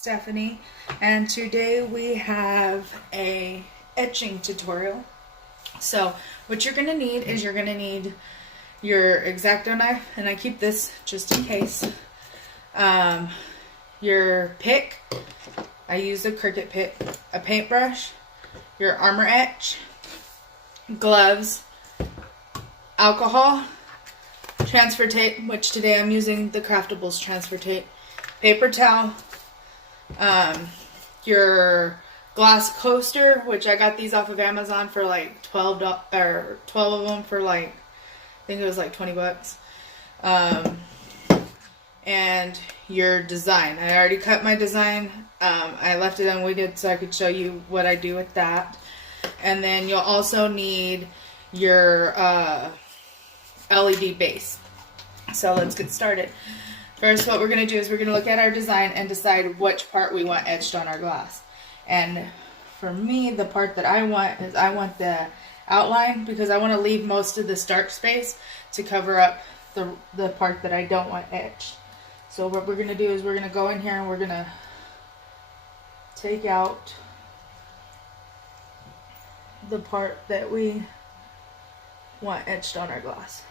Stephanie, and today we have a etching tutorial. So what you're going to need is you're going to need your X-Acto knife, and I keep this just in case. Your pick, I use a Cricut pick, a paintbrush, your Armour Etch, gloves, alcohol, transfer tape, which today I'm using the Craftables transfer tape, paper towel, your glass coaster, which I got these off of Amazon for like $12 or 12 of them for like, I think it was like 20 bucks. And your design. I already cut my design. I left it unweighted so I could show you what I do with that. And then you'll also need your LED base. So let's get started. First, what we're going to do is we're going to look at our design and decide which part we want etched on our glass. And for me, the part that I want is I want the outline, because I want to leave most of this dark space to cover up the part that I don't want etched. So what we're going to do is we're going to go in here and we're going to take out the part that we want etched on our glass.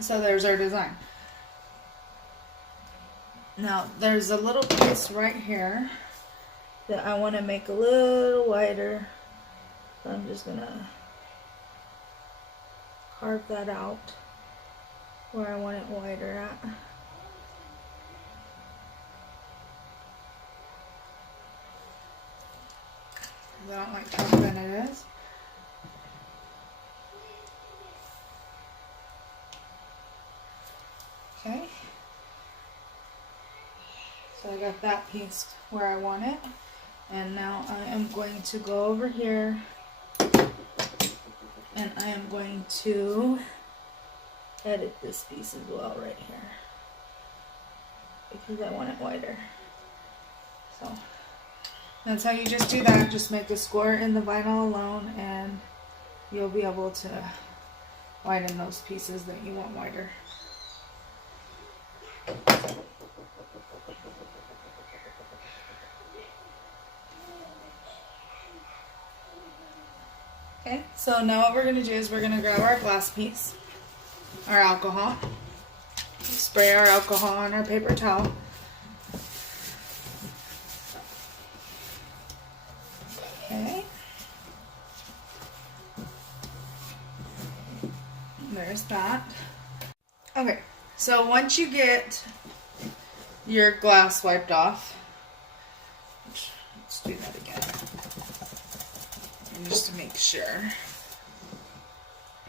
So there's our design. Now there's a little piece right here that I want to make a little wider. So I'm just gonna carve that out where I want it wider at. I don't like how thin it is. Okay, so I got that piece where I want it, and now I am going to go over here and I am going to edit this piece as well right here because I want it wider. So that's how you just do that. Just make a score in the vinyl alone and you'll be able to widen those pieces that you want wider. Okay, so now what we're going to do is we're going to grab our glass piece, our alcohol, spray our alcohol on our paper towel. Okay, there's that. Okay, so once you get your glass wiped off, let's do that again, just to make sure.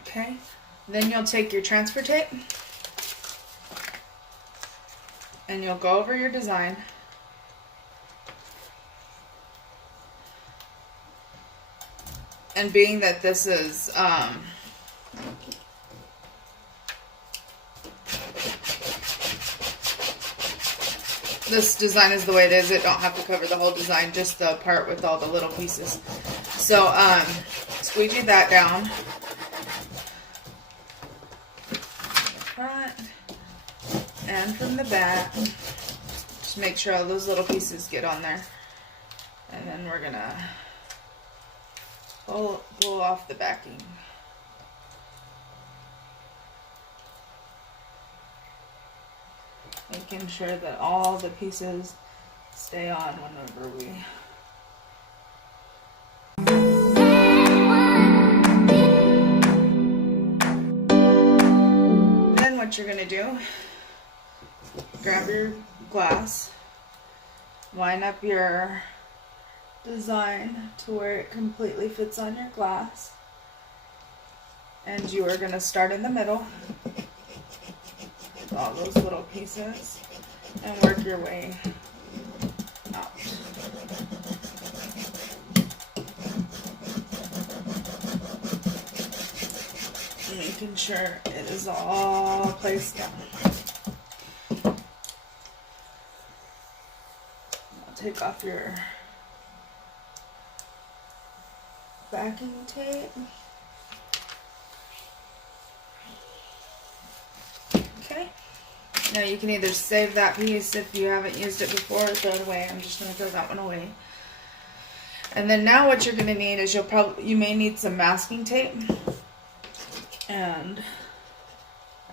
Okay, then you'll take your transfer tape and you'll go over your design. And being that this is this design is the way it is, it don't have to cover the whole design, just the part with all the little pieces. So squeegee that down front and from the back. Just make sure all those little pieces get on there, and then we're gonna pull off the backing. Making sure that all the pieces stay on whenever we... Then what you're going to do, grab your glass, line up your design to where it completely fits on your glass, and you are going to start in the middle with all those little pieces and work your way out. making sure it is all placed down. I'll take off your backing tape. Okay. Now you can either save that piece if you haven't used it before or throw it away. I'm just going to throw that one away. And then now what you're going to need is you may need some masking tape. And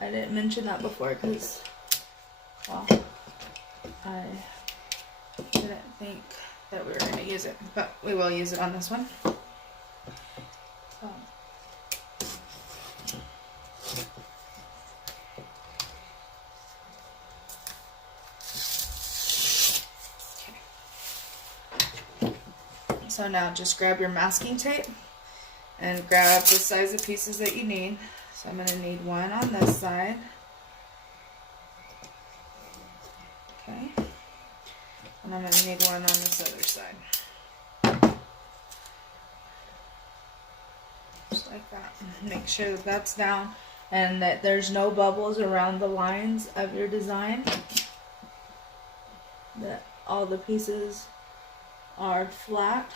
I didn't mention that before because, well, I didn't think that we were going to use it, but we will use it on this one. So. So now just grab your masking tape and grab the size of pieces that you need. So I'm going to need one on this side. Okay. And I'm going to need one on this other side. Just like that. Make sure that that's down and that there's no bubbles around the lines of your design. That all the pieces are flat.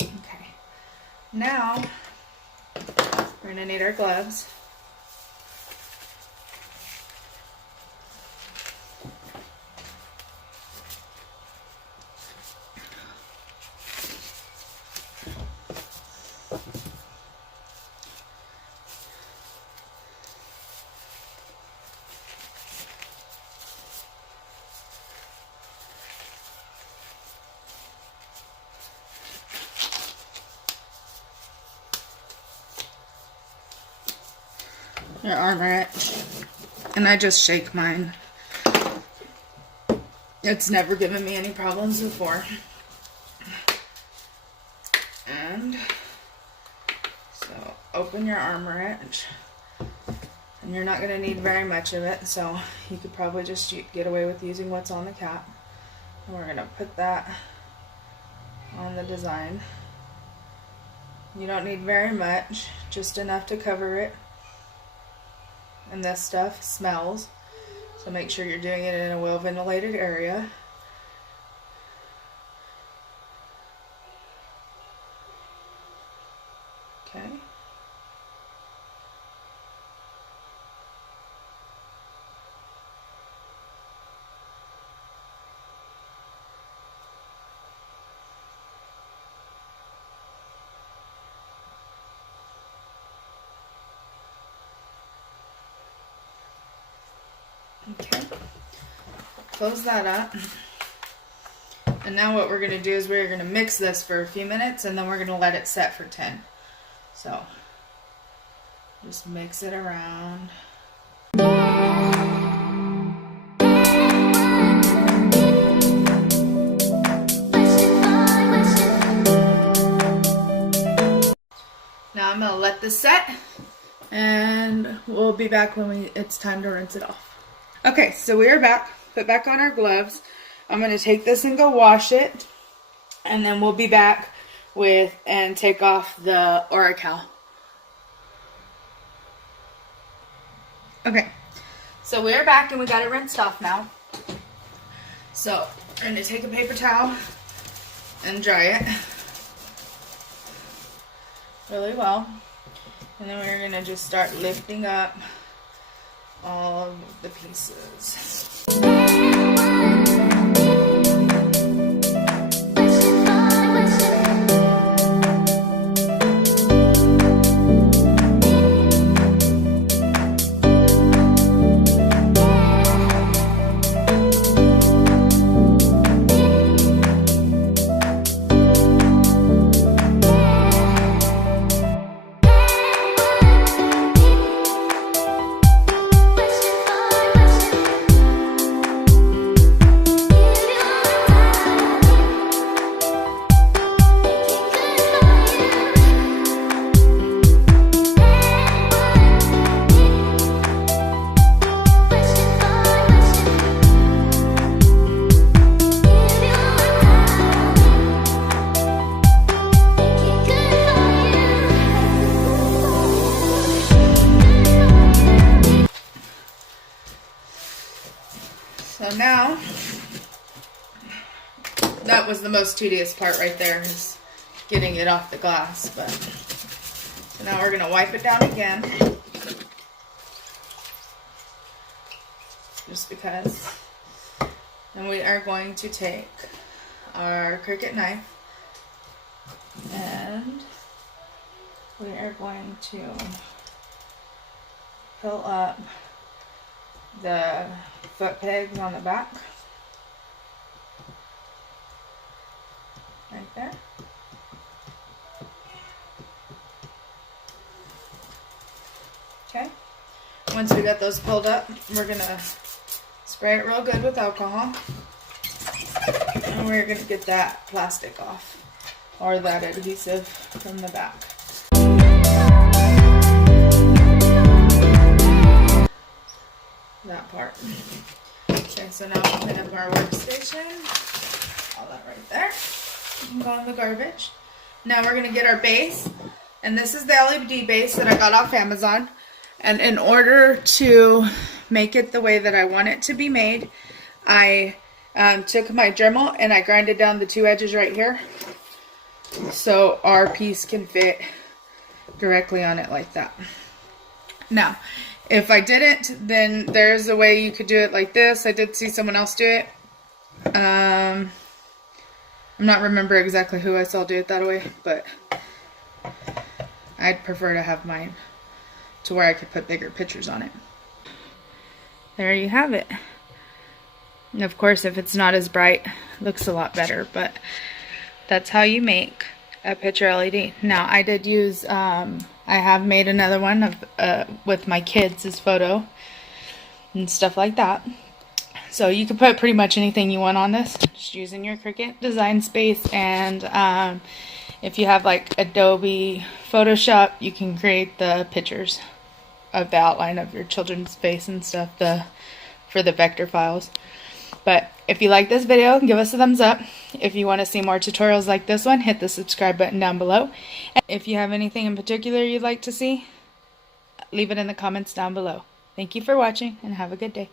Okay, now we're going to need our gloves. Your Armour Etch, and I just shake mine. It's never given me any problems before. And so open your Armour Etch, and you're not going to need very much of it, so you could probably just get away with using what's on the cap. And we're going to put that on the design. You don't need very much, just enough to cover it. And this stuff smells, so make sure you're doing it in a well ventilated area. Okay. Okay, close that up. And now what we're going to do is we're going to mix this for a few minutes and then we're going to let it set for 10. So just mix it around. Now I'm going to let this set and we'll be back when it's time to rinse it off. Okay, so we are back. Put back on our gloves. I'm going to take this and go wash it. And then we'll be back and take off the Oracal. Okay, so we are back and we got it rinsed off now. So I'm going to take a paper towel and dry it really well. And then we're going to just start lifting up all of the pieces. So now, that was the most tedious part right there, is getting it off the glass. But so now we're going to wipe it down again, just because. And we are going to take our Cricut knife and we are going to fill up the foot pegs on the back, right there. Okay, once we got those filled up, we're gonna spray it real good with alcohol, and we're gonna get that plastic off, or that adhesive from the back. That part. Okay, so now we'll clean up our workstation. All that right there. You can go in the garbage. Now we're gonna get our base, and this is the LED base that I got off Amazon. And in order to make it the way that I want it to be made, I took my Dremel and I grinded down the two edges right here, so our piece can fit directly on it like that. Now, if I didn't, then there's a way you could do it like this. I did see someone else do it. I'm not remember exactly who I saw do it that way, but I'd prefer to have mine to where I could put bigger pictures on it. There you have it. And of course, if it's not as bright, it looks a lot better, but that's how you make a picture LED. Now, I did use, I have made another one of with my kids' photo and stuff like that. So you can put pretty much anything you want on this, just using your Cricut design space. And if you have like Adobe Photoshop, you can create the pictures of the outline of your children's face and stuff for the vector files. But if you like this video, give us a thumbs up. If you want to see more tutorials like this one, hit the subscribe button down below. And if you have anything in particular you'd like to see, leave it in the comments down below. Thank you for watching, and have a good day.